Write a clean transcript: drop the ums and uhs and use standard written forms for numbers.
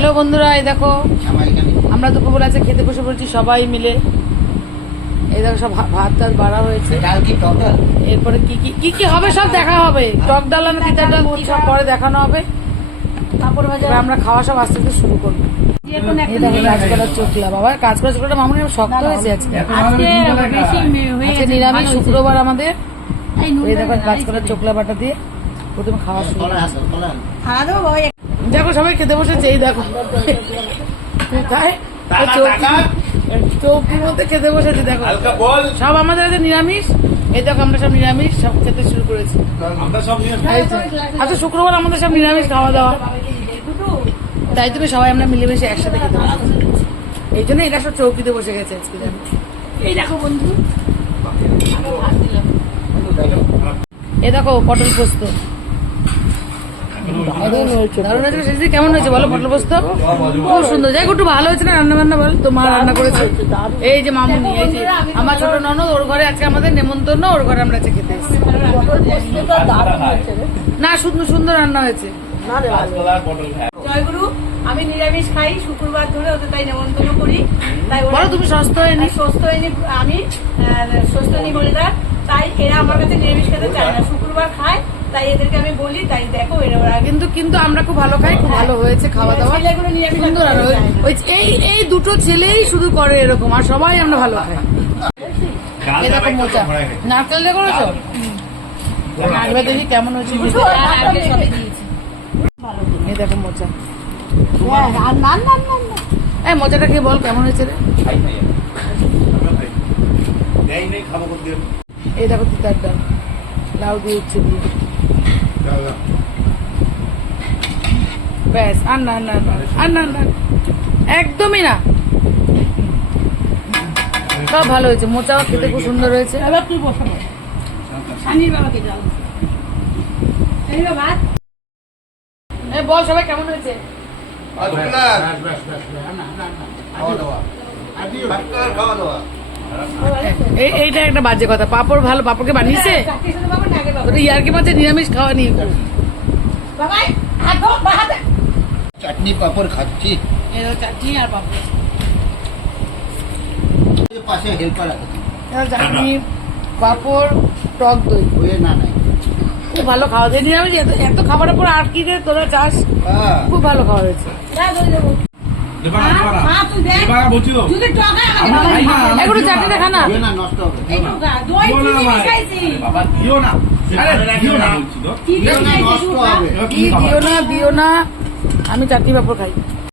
Hello বন্ধুরা, এই দেখো আমরা দুপুরবেলা আছে খেতে বসে পড়েছি সবাই মিলে। এই দেখো সব ভাত টাত বাড়া হয়েছে। এরপরে কি কি কি কি হবে সব দেখা হবে। টক ডাল আর তিতার ডাল সব পরে দেখানো হবে। আমরা খাওয়া সব আস্তে আস্তে শুরু করবো। কাজ করার চোখলা বাবা, কাজ করার চোখলাটা মামুন শক্ত হয়েছে আজকে। নিরামিষ শুক্রবার আমাদের। এই দেখো কাজ করার চোখলা বাটা দিয়ে প্রথমে খাওয়া শুরু। দেখো সবাই খেতে বসেছে। এই দেখো চৌকির মধ্যে খেতে বসেছি। দেখো সব আমাদের আছে নিরামিষ। এই দেখো আমরা সব নিরামিষ সব খেতে শুরু করেছি। আচ্ছা শুক্রবার আমাদের সব নিরামিষ খাওয়া দাওয়া, তাই জন্য সবাই আমরা মিলেমিশে একসাথে খেতে বসেছি। এই জন্য এটা সব চৌকিতে বসে গেছে আজকে। এই দেখো বন্ধু, এই দেখো পটল পোস্ত কেমন হয়েছে বলো? পটল পোস্ত খুব সুন্দর। যাই একটু ভালো হয়েছে না রান্না বান্না? বল তো মা রান্না করেছে। এই যে মামুনি, এই যে আমার ছোট ননদ, ওর ঘরে আজকে আমাদের নেমন্তন্ন, ওর ঘরে আমরা আজকে খেতে এসেছি। না সুন্দর সুন্দর রান্না হয়েছে। জয়গুরু, আমি নিরামিষ খাই শুক্রবার ধরে, ওদের তাই নেমন্তন্ন করি। তাই বলো তুমি সুস্থ হয়নি? সুস্থ হয়নি, আমি সুস্থ হয়নি বলে না, তাই এরা আমার কাছে নিরামিষ খেতে চায় না, শুক্রবার খায়, তাই এদেরকে আমি বলি। তাই দেখো এরা কিন্তু আমরা খুব ভালো খাই, খুব ভালো হয়েছে খাওয়া দাওয়া। সুন্দর। এই দুটো ছেলেই শুধু করে এরকম, আর সবাই আমরা ভালো খাই। এই দেখো মোচা, নারকেল দিয়ে করেছো? নারকেল দেখি কেমন হয়েছে। এই দেখো মোচা, এই মোচাটা খেয়ে বল কেমন হয়েছে রে। এই দেখো তিতার ডাল, লাউ দিয়ে উচ্ছে দিয়ে, ব্যাস। আর না না আর না না, একদমই না। সব ভালো হয়েছে। মোচাও খেতে খুব সুন্দর হয়েছে। বল সবাই কেমন হয়েছে। এইটা একটা বাজে কথা। পাপড় ভালো, পাপড়কে বানিয়েছে ইয়ার্কি মাঝে নিরামিষ খাওয়া নিয়ে। চাটনি পাপড় খাচ্ছি, চাটনি আর পাপড়। পাশে হেল্পার আছে, চাটনি পাপড় টক দই। না নাই খুব ভালো খাওয়া যায় নিরামিষ। এত খাবারের পর আর কি রে তোরা চাস? খুব ভালো খাওয়া হয়েছে। একটু চাটনিটা খানা নষ্ট হবে। দিও না, আমি চাটনি পাপড় খাই।